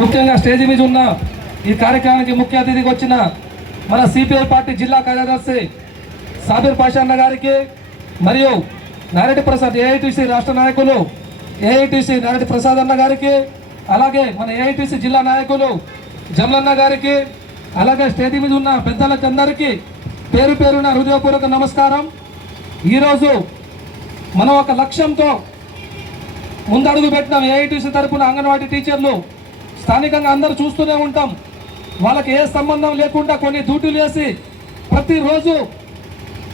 ముఖ్యంగా స్టేజ్ మీద ఉన్న ఈ కార్యక్రమానికి ముఖ్య అతిథికి వచ్చిన మన సిపిఐ పార్టీ జిల్లా కార్యదర్శి సాబిర్ పాషా అన్న గారికి మరియు నారెడ్డి ప్రసాద్ ఏఐటీసీ రాష్ట్ర నాయకులు ఏఐటీసీ నారెడ్డి ప్రసాద్ అన్న గారికి, అలాగే మన ఏఐటీసీ జిల్లా నాయకులు జమలన్న గారికి, అలాగే స్టేజ్ మీద ఉన్న పెద్దలకు అందరికీ పేరు పేరున హృదయపూర్వక నమస్కారం. ఈరోజు మనం ఒక లక్ష్యంతో ముందడుగు పెట్టినాం. ఏఐటీసీ తరఫున అంగన్వాడీ టీచర్లు స్థానికంగా అందరూ చూస్తూనే ఉంటాం. వాళ్ళకి ఏ సంబంధం లేకుండా కొన్ని డ్యూటీలు వేసి ప్రతిరోజు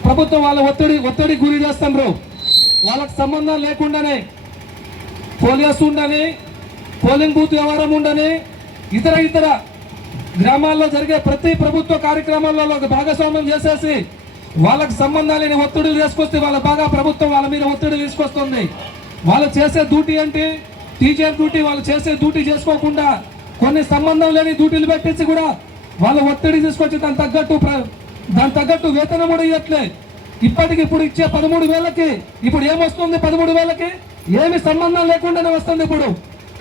ప్రభుత్వం వాళ్ళ ఒత్తిడి గురి చేస్తున్నారు. వాళ్ళకి సంబంధం లేకుండానే పోలీసు ఉండని, పోలింగ్ బూత్ వ్యవహారం ఉండని, ఇతర గ్రామాల్లో జరిగే ప్రతి ప్రభుత్వ కార్యక్రమాలలో భాగస్వామ్యం చేసేసి వాళ్ళకి సంబంధం లేని ఒత్తిడిలు తీసుకొస్తే ప్రభుత్వం వాళ్ళ మీద ఒత్తిడి తీసుకొస్తుంది. వాళ్ళు చేసే డ్యూటీ అంటే టీచర్ డ్యూటీ, వాళ్ళు చేసే డ్యూటీ చేసుకోకుండా కొన్ని సంబంధం లేని డ్యూటీలు పెట్టించి కూడా వాళ్ళ ఒత్తిడి తీసుకొచ్చి దాని తగ్గట్టు వేతనం కూడా ఇవ్వట్లే. ఇప్పుడు ఇచ్చే 13,000కి ఇప్పుడు ఏమొస్తుంది? 13,000కి ఏమి సంబంధం లేకుండానే వస్తుంది. ఇప్పుడు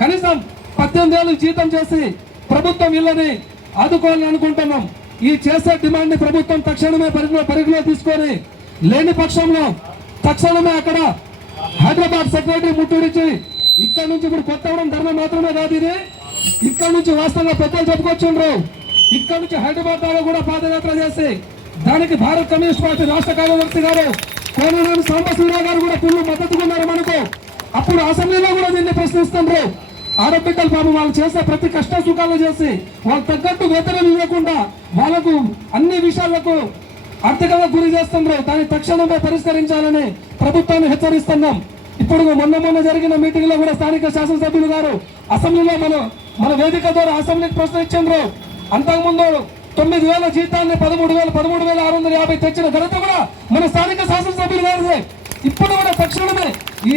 కనీసం 18,000 జీతం చేసి ప్రభుత్వం వీళ్ళని ఆదుకోవాలని అనుకుంటున్నాం. ఈ చేసే డిమాండ్ ని ప్రభుత్వం తక్షణమే పరిగణలో తీసుకొని లేని పక్షంలో తక్షణమే అక్కడ హైదరాబాద్ సెక్రటరీ ముట్టడిచి ఇక్కడ నుంచి ఇప్పుడు కొత్తగూడెం ధర్మ మాత్రమే కాదు, ఇది ఇక్కడ నుంచి వాస్తవంగా పెద్దలు చెప్పుకొచ్చిండ్రు. ఇక్కడ నుంచి హైదరాబాద్ దాకా కూడా పాదయాత్ర చేసి దానికి భారత కమ్యూనిస్ట్ పార్టీ రాష్ట్ర కార్యదర్శి గారు కోనేరు సాంబశివరావు గారు కూడా ఫుల్ మద్దతుగా ఉన్నారు మనకు. అప్పుడు అసెంబ్లీలో కూడా దీన్ని ప్రశ్నిస్తుండ్రు. ఆడబిడ్డలు పాపం వాళ్ళు చేసే ప్రతి కష్ట సుఖాలు చేసి వాళ్ళు తగ్గట్టు వేతనం ఇవ్వకుండా వాళ్ళకు అన్ని విషయాలకు ఆర్థికంగా గురి చేస్తున్నారు. దాన్ని తక్షణమే పరిష్కరించాలని ప్రభుత్వాన్ని హెచ్చరిస్తున్నాం. ఇప్పుడు మొన్న జరిగిన మీటింగ్ లో కూడా స్థానిక శాసనసభ్యులు గారు అసెంబ్లీలో మన వేదిక ద్వారా అసెంబ్లీకి ప్రశ్నించారు. అంతకుముందు 9,000 జీతాన్ని 13,650 తెచ్చిన ఘనత కూడా మన స్థానిక శాసనసభ్యులు గారిదే. ఇప్పుడు కూడా తక్షణమే ఈ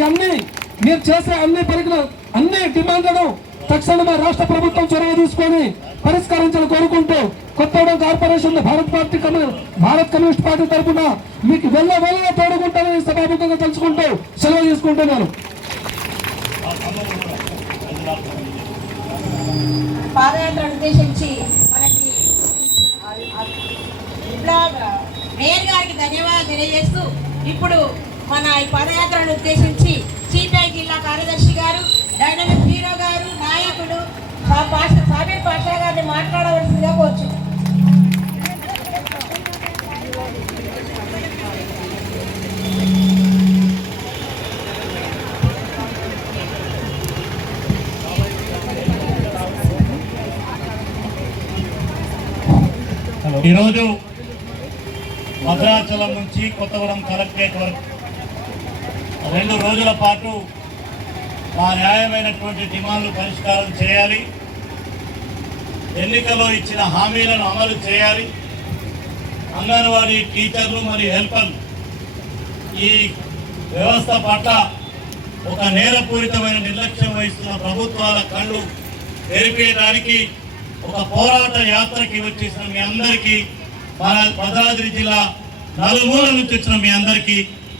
మీరు చేసే అన్ని డిమాండ్లను తక్షణమే రాష్ట్ర ప్రభుత్వం చొరవ తీసుకొని పరిష్కరించాలని కోరుకుంటూ Kothagudem corporation Bharat communist party తరఫున మీకు వెళ్ళ తోడుకుంటానని సభాముఖంగా తలుచుకుంటూ సెలవు తీసుకుంటున్నాను. పాదయాత్ర ఉద్దేశించి మనకి మేయర్ గారికి ధన్యవాదాలు తెలియజేస్తూ ఇప్పుడు మన ఈ పాదయాత్రను ఉద్దేశించి సిపిఐ జిల్లా కార్యదర్శి గారు, డైనమిక్ హీరో గారు, నాయకుడు సాబిర్ పాషా గారిని మాట్లాడవలసిందిగా కోరుచు. ఈరోజు భద్రాచలం నుంచి కొత్తగూడెం కలెక్టరేట్ వరకు 2 రోజుల పాటు మా న్యాయమైనటువంటి డిమాండ్లు పరిష్కారం చేయాలి, ఎన్నికల్లో ఇచ్చిన హామీలను అమలు చేయాలి, అంగన్వాడీ టీచర్లు మరియు హెల్పర్లు ఈ వ్యవస్థ పట్ల ఒక నేరపూరితమైన నిర్లక్ష్యం వహిస్తున్న ప్రభుత్వాల కళ్ళు తెరిపేయడానికి ఒక పోరాట యాత్రకి వచ్చేసిన మీ అందరికీ, మన భద్రాద్రి జిల్లా నలుమూల నుంచి వచ్చిన మీ అందరికీ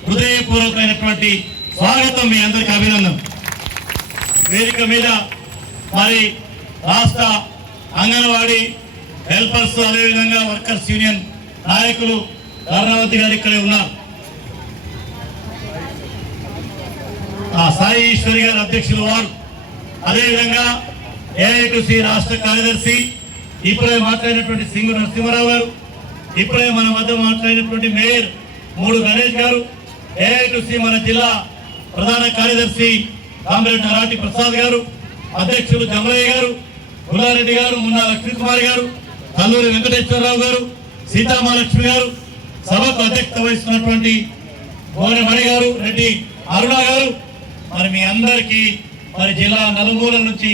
హృదయపూర్వకమైనటువంటి స్వాగతం, మీ అందరికీ అభినందన. వేదిక మీద మరి రాష్ట్ర అంగన్వాడీ హెల్పర్స్ అదేవిధంగా వర్కర్స్ యూనియన్ నాయకులు కరుణావతి గారు ఇక్కడే ఉన్నారు. సాయి ఈశ్వరి గారు అధ్యక్షులు వారు, అదేవిధంగా ఏఐటీసీ రాష్ట్ర కార్యదర్శి ఇప్పుడే మాట్లాడినటువంటి సింగు నరసింహారావు గారు, ఇప్పుడే మన వద్ద మాట్లాడినటువంటి మేయర్ మూడు గణేష్ గారు, ఏఐటీసీ మన జిల్లా ప్రధాన కార్యదర్శి కామ్రేడ్ నరాటి ప్రసాద్ గారు, అధ్యక్షులు జమలయ్య గారు, గుల్లారెడ్డి గారు, మున్నా లక్ష్మీకుమారి గారు, కల్లూరి వెంకటేశ్వరరావు గారు, సీతామహాలక్ష్మి గారు, సభకు అధ్యక్షత వహిస్తున్నటువంటి భువనమణి గారు, రెడ్డి అరుణ గారు, మరి మీ అందరికీ మరి జిల్లా నలుమూలల నుంచి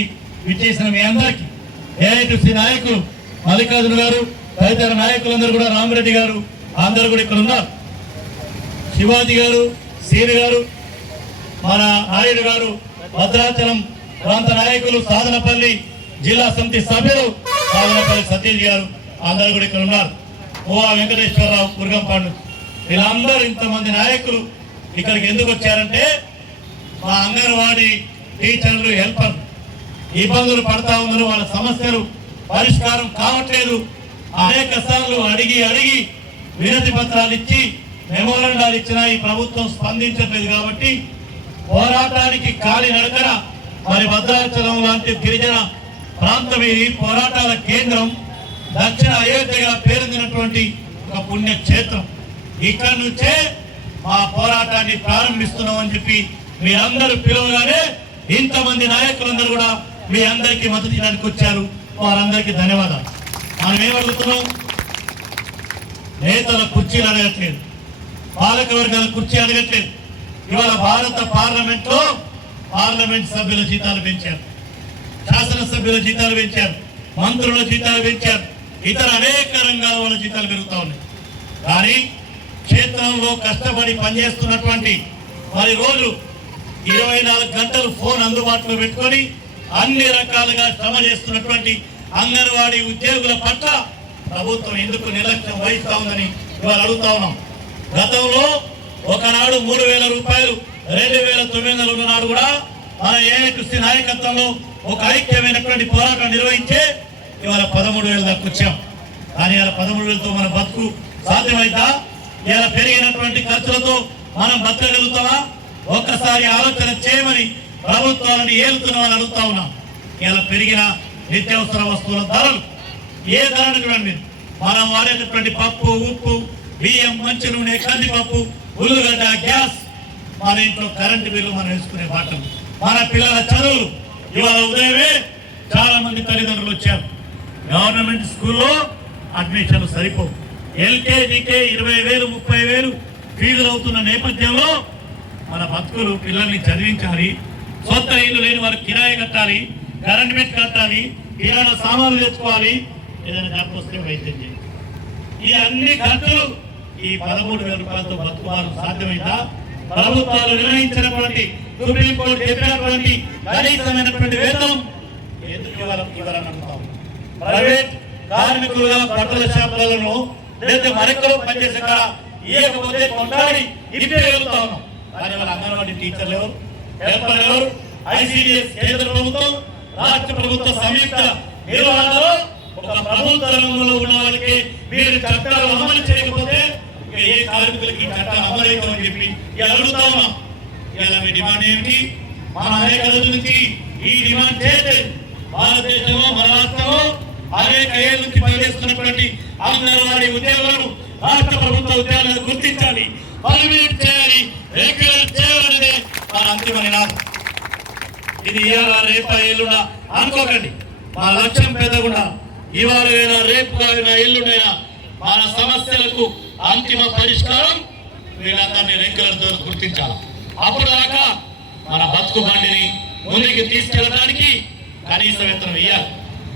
విచ్చేసిన మీ అందరికీ ఏఐటీసీ నాయకులు మల్లికార్జున గారు, తదితర నాయకులందరూ కూడా, రామరెడ్డి గారు అందరూ కూడా ఇక్కడ ఉన్నారు. శివాజీ గారు, సీని గారు, మన నాయుడు గారు, భద్రాచలం ప్రాంత నాయకులు, సాధనపల్లి జిల్లా సమితి సభ్యులు సాధనపల్లి సతీష్ గారు అందరూ కూడా ఇక్కడ ఉన్నారు. ఓవా వెంకటేశ్వరరావు, కుర్గంపాండు, వీళ్ళందరూ ఇంతమంది నాయకులు ఇక్కడికి ఎందుకు వచ్చారంటే మా అంగన్వాడీ టీచర్లు, హెల్పర్ ఇబ్బందులు పడతా ఉన్నారు, వాళ్ళ సమస్యలు పరిష్కారం కావట్లేదు. అనేక సార్లు అడిగి వినతి పత్రాలు ఇచ్చి మెమోరాండాలు ఇచ్చినా ఈ ప్రభుత్వం స్పందించట్లేదు. కాబట్టి పోరాటానికి కాలి నడకన మరి భద్రాచలం లాంటి గిరిజన ప్రాంతం ఇది పోరాటాల కేంద్రం, దక్షిణ అయోధ్యగా పేరొందినటువంటి ఒక పుణ్యక్షేత్రం. ఇక్కడి నుంచే మా పోరాటాన్ని ప్రారంభిస్తున్నామని చెప్పి మీరందరూ పిలవగానే ఇంతమంది నాయకులందరూ కూడా మీ అందరికీ మద్దతు చేయడానికి వచ్చారు. వారందరికీ ధన్యవాదాలు. మనం ఏమడుగుతున్నాం? నేతల కుర్చీలు అడగట్లేదు, పాలక వర్గాల కుర్చీ అడగట్లేదు. ఇవాళ భారత పార్లమెంట్ సభ్యుల జీతాలు పెంచారు, శాసనసభ్యుల జీతాలు పెంచారు, మంత్రుల జీతాలు పెంచారు, ఇతర అనేక రంగాల వాళ్ళ జీతాలు పెరుగుతా ఉన్నాయి. కానీ క్షేత్రంలో కష్టపడి పనిచేస్తున్నటువంటి మరి రోజు 24 గంటలు ఫోన్ అందుబాటులో పెట్టుకొని అన్ని రకాలుగా శ్రమ చేస్తున్నటువంటి అంగన్వాడీ ఉద్యోగుల పట్ల ప్రభుత్వం ఎందుకు నిర్లక్ష్యం వహిస్తా ఉందని ఇవాళ అడుగుతా ఉన్నాం. గతంలో ఒకనాడు 3,000 రూపాయలు 2,900 ఉన్ననాడు కూడా మన ఏఐటీసీ నాయకత్వంలో ఒక ఐక్యమైనటువంటి పోరాటం నిర్వహించే ఇవాళ 13,000 దాకా వచ్చాం. కానీ ఇవాళ 13,000తో మన బతుకు సాధ్యమైందా? ఇలా పెరిగినటువంటి ఖర్చులతో మనం బతకగలుగుతామా? ఒక్కసారి ఆలోచన చేయమని ప్రభుత్వాలను ఏలుతున్నామని అడుగుతా ఉన్నాం. ఇలా పెరిగిన నిత్యావసర వస్తువుల ధరలు ఏ ధరను చూడండి, మనం వాడేటటువంటి పప్పు, ఉప్పు, బియ్యం, మంచి నూనె, కందిపప్పు, ఉల్లిగడ్డ, గ్యాస్, మన ఇంట్లో కరెంటు బిల్లు, మనం వేసుకునే బట్టలు, మన పిల్లల చదువులు. ఇవాళ ఉదయమే చాలా మంది తల్లిదండ్రులు వచ్చారు. గవర్నమెంట్ స్కూల్లో అడ్మిషన్లు సరిపోవు. ఎల్కేజీకే 20,000 30,000 ఫీజులు అవుతున్న నేపథ్యంలో మన బతుకులు పిల్లల్ని చదివించాలి. సొంత ఇల్లు లేని వారు కిరాయి కట్టాలి, కరెంట్ బిల్ కట్టాలి, కిరాణా సామాన్లు తెచ్చుకోవాలి, ఏదైనా జబ్బు వస్తే వైద్యం చేయాలి. ఈ అన్ని ఖర్చులు ఈ 13,000 రూపాయలతో బతుకువారు సాధ్యమైందా? ప్రభుత్వాలు నిర్ణయించినటువంటి సుప్రీంకోర్టు చెప్పినటువంటి కనీసమైనటువంటి వేతనం ఎందుకు ఇవ్వాలని అంటాం? ప్రైవేట్ కార్మికులుగా బట్టల షాపులను లేదా మరెక్కడో పనిచేసే కాడ ఇవ్వకపోతే కొట్లాడి ఇప్పగలుగుతా ఉన్నాం. కానీ వాళ్ళ అంగన్వాడీ టీచర్లు ఎవరు, హెల్పర్లు ఎవరు? ఐసీడీఎస్ కేంద్ర ప్రభుత్వం, రాష్ట్ర ప్రభుత్వ సంయుక్త నిర్వహణలో ఒక ప్రభుత్వ రంగంలో ఉన్న వాళ్ళకి మీరు చట్టాలు అమలు చేయకపోతే ఏ కార్మికులకి ఈ చట్టాలు అమలు అవుతామని చెప్పి ఇలా అడుగుతా ఉన్నాం. ఇలా మీ డిమాండ్ ఏమిటి? మన అనేక రోజుల నుంచి ఈ డిమాండ్ చేస్తే భారతదేశంలో మన రాష్ట్రంలో అనేక ఏళ్ళ నుంచి పనిచేస్తున్నటువంటి అంగన్వాడీ ఉద్యోగులను రాష్ట్ర ప్రభుత్వ ఉద్యోగాలను గుర్తించాలి, పర్మినెంట్ చేయాలి, రెగ్యులర్ చేయాలనేదే మన అంతిమ నినాదం. ఇది ఇవాళ రేపు ఎల్లుండా అనుకోకండి. మా లక్ష్యం పెద్దగుండా ఇవాళైనా రేపుగా ఎల్లుండైనా మన సమస్యలకు అంతిమ పరిష్కారం వీళ్ళందరినీ రెగ్యులర్ తో గుర్తించాలి. అప్పుడు దాకా మన బతుకు బండిని ముందుకు తీసుకెళ్ళడానికి కనీస వేతనం ఇవ్వాలి.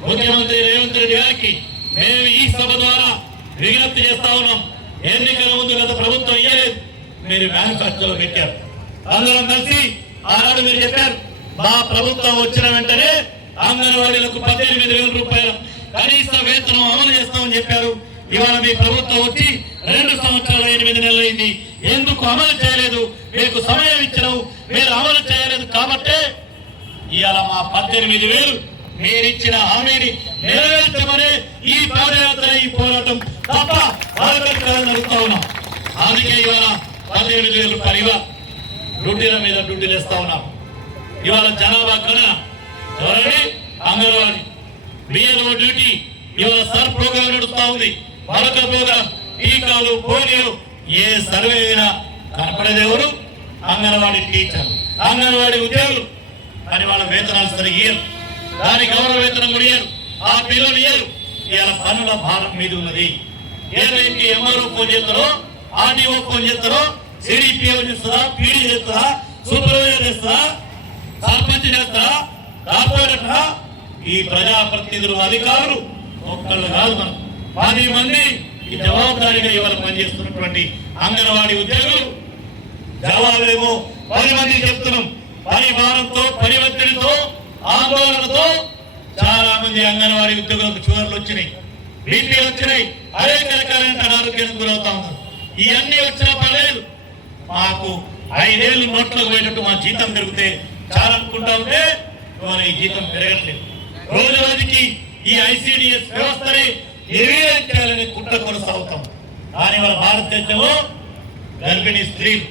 ముఖ్యమంత్రి రేవంత్ రెడ్డి గారికి మేము ఈ సభ ద్వారా విజ్ఞప్తి చేస్తా ఉన్నాం. ఎన్నికల ముందు గత ప్రభుత్వం ఇయ్యలేదు, మీరు మేనిఫెస్టోలో పెట్టారు. అందరం కలిసి ఆనాడు మీరు చెప్పారు, మా ప్రభుత్వం వచ్చిన వెంటనే అంగన్వాడీలకు 18,000 రూపాయల కనీస వేతనం అమలు చేస్తామని చెప్పారు. ఇవాళ మీ ప్రభుత్వం వచ్చి 2 సంవత్సరాల 8 నెలలు అయింది. ఎందుకు అమలు చేయలేదు? మీకు సమయం ఇచ్చినావు, మీరు అమలు చేయలేదు కాబట్టి ఇవాళ మా 18,000 మీరిచ్చిన హామీని నెరవేర్చమనే ఈ పాదయాత్ర, ఈ పోరాటం తప్ప ఆలోచించాలని అడుగుతా ఉన్నాం. అందుకే ఇవాళ 18,000 రూపాయలు డ్యూటీల మీద డ్యూటీలు వేస్తా ఉన్నాం. ఇవాళ జనాభా కన్నా ఎవరండి? అంగన్వాడీ బిఎల్ఓ డ్యూటీ ఇవాళ సర్ ప్రోగ్రామ్ నడుస్తా ఉంది. మరొక ప్రోగ్రాం టీకాలు, పోలియో. ఏ సర్వే అయినా కనపడేది ఎవరు? అంగన్వాడీ టీచర్, అంగన్వాడీ ఉద్యోగులు. అని వాళ్ళ వేతనాలు సరిగ్గా ఇయ్యరు, దాని గౌరవ వేతనం కూడా ఇయ్యరు, ఆ పిల్లలు ఇయ్యరు. ఇవాళ పనుల భారం మీద ఉన్నది. ఏదైతే ఎంఆర్ఓ ఫోన్ చేస్తారో, ఆర్డీఓ ఫోన్ చేస్తారో, సిడిపిఓ చేస్తారా, పీడీ చేస్తారా, సూపర్వైజర్ చేస్తారా, సర్పంచ్ చేస్తారా, కార్పొరేటరా? ఈ ప్రజాప్రతినిధులు, అధికారులు ఒక్కళ్ళు కాదు, మనం 10 మంది ఈ జవాబుదారీగా ఇవాళ పనిచేస్తున్నటువంటి అంగన్వాడీ ఉద్యోగులు. జవాబేమో 10 మందికి చెప్తున్నాం. పని భారంతో, పని ఒత్తిడితో, ఆందోళనతో చాలా మంది అంగన్వాడీ ఉద్యోగులకు షుగర్లు వచ్చినాయి, బీపీలు వచ్చినాయి, అనేక రకాలైన అనారోగ్యానికి గురవుతా ఉన్నారు. ఇవన్నీ వచ్చినా పర్లేదు, మాకు 5 ఏళ్ళు నోట్లకు పోయినట్టు మా జీతం పెరిగితే చాలా అనుకుంటా ఉంటే ఇవాళ ఈ జీతం పెరగట్లేదు. రోజు రోజుకి ఈ ఐసిడిఎస్ వ్యవస్థని నిర్వీర్యం చేయాలని కుట్ర కొనసాగుతాం. కానీ వాళ్ళ భారతదేశంలో గర్భిణీ స్త్రీలు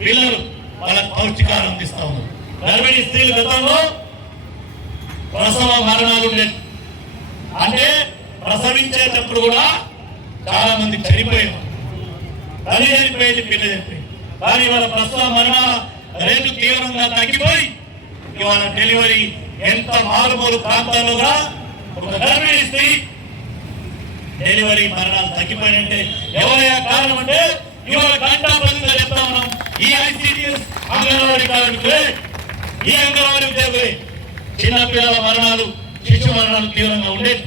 పిల్లలు వాళ్ళకి పౌష్టికారం అందిస్తా ఉన్నారు. గర్భిణీ స్త్రీలు గతంలో ప్రసవ మరణాలు ఉండేది. అంటే ప్రసవించేటప్పుడు కూడా చాలా మంది చనిపోయారు. తల్లి చనిపోయింది, పిల్ల చనిపోయింది. కానీ వాళ్ళ ప్రసవ మరణాల రేటు తీవ్రంగా తగ్గిపోయి ఇవాళ డెలివరీ ఎంత మారుమూల ప్రాంతాల్లో కూడా ఒక గర్భిణీ స్త్రీ డెలివరీ మరణాలు తగ్గిపోయినంటే ఎవరైనా కారణం అంటే ఇవాళ గంటాపదంగా చెప్తా ఉన్నాం. ఈ ఐసిడిఎస్ అంగన్వాడీ కార్మికులే, ఈ అంగన్వాడీ ఉద్యోగులే. చిన్నపిల్లల మరణాలు, శిశు మరణాలు తీవ్రంగా ఉండేది.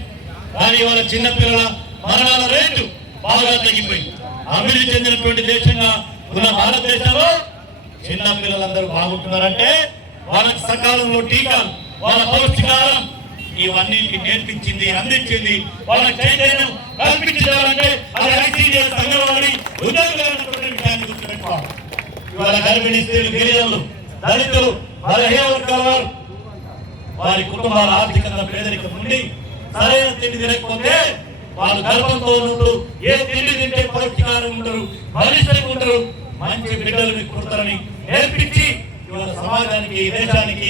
కానీ ఇవాళ చిన్నపిల్లల మరణాల రేటు బాగా తగ్గిపోయింది. అభివృద్ధి చెందినటువంటి దేశంగా ఉన్న భారతదేశంలో చిన్న పిల్లలందరూ బాగుంటున్నారంటే వాళ్ళకి సకాలంలో టీకాలు, వాళ్ళ పౌష్టికారం ఇవన్నీ నేర్పించింది, అందించింది, వాళ్ళ చైతన్యం కల్పించాలంటే అది ఐసిడిఎస్ అంగన్వాడీ ఉద్యోగులైనటువంటి విషయాన్ని గుర్తుపెట్టుకోవాలి. ఇవాళ గర్భిణీ స్త్రీలు, గిరిజనులు, దళితులు, బలహీన వర్గాల వారు వారి కుటుంబాల ఆర్థికంగా పేదరికం నుండి సరైన తిండి తినకపోతే వాళ్ళు గర్భంతో ఉంటూ ఏ తిండి తింటే పౌష్టికారం ఉంటారు, బలిష్టంగా ఉంటారు, మంచి బిడ్డలు మీకు పుడతారని నేర్పించి ఇవాళ సమాజానికి, దేశానికి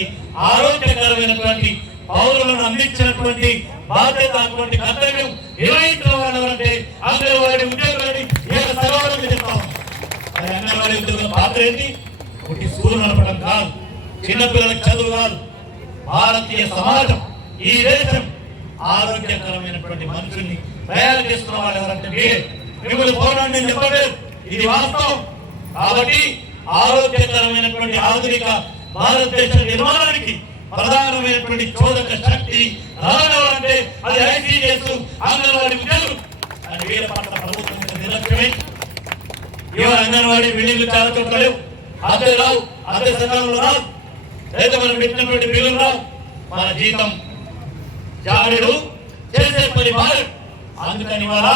ఆరోగ్యకరమైనటువంటి పౌరులను అందించినటువంటి బాధ్యత, అటువంటి కర్తవ్యం నిర్వహించిన వాళ్ళు ఎవరంటే అంగన్వాడీ ఉద్యోగులని సర్వోన్నతంగా చెప్తాం. అది అంగన్వాడీ ఉద్యోగుల పాత్ర ఏంటి? ఒకటి స్కూల్ నడపడం కాదు, చిన్నపిల్లలకు చదువు కాదు. భారతీయ సమాజం, ఈ దేశం ఆరోగ్యకరమైనటువంటి మనుషుల్ని తయారు చేస్తున్న వాళ్ళు ఎవరంటే మీరే. మిమ్మల్ని పోరాడి నేను చెప్పలేదు, ఇది వాస్తవం. కాబట్టి ఆరోగ్యకరమైనటువంటి ఆధునిక భారతదేశ నిర్మాణానికి ప్రధానమైనటువంటి చోదక శక్తి రావాలంటే అది ఐసిడిఎస్ అంగన్వాడీ ఉద్యోగులు అని వీళ్ళ పట్ల ప్రభుత్వం నిర్లక్ష్యమే. ఇవాళ అంగన్వాడీ బిల్డింగ్లు చాలా చోట్ల లేవు, అదే రావు, అదే సకాలంలో రావు, లేదా మనం పెట్టినటువంటి బిల్లులు రావు. మన జీతం జాడీలు చేసే పని మారు. అందుకని ఇవాళ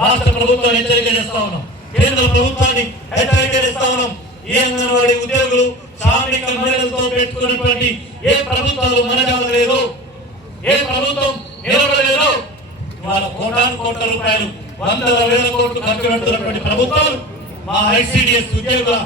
రాష్ట్ర ప్రభుత్వాన్ని హెచ్చరిక చేస్తా ఉన్నాం, కేంద్ర ప్రభుత్వాన్ని హెచ్చరిక చేస్తా ఉన్నాం. ఈ అంగన్వాడీ ఉద్యోగులు శ్రామిక మహిళలతో పెట్టుకున్నటువంటి ఏ ప్రభుత్వాలు మనజాలలేదు, ఏ ప్రభుత్వం నిలబడలేదు. ఇవాళ కోటాను కోట్ల రూపాయలు, వందల వేల కోట్లు ఖర్చు పెడుతున్నటువంటి ప్రభుత్వాలు మా ఐసిడిఎస్ ఉద్యోగుల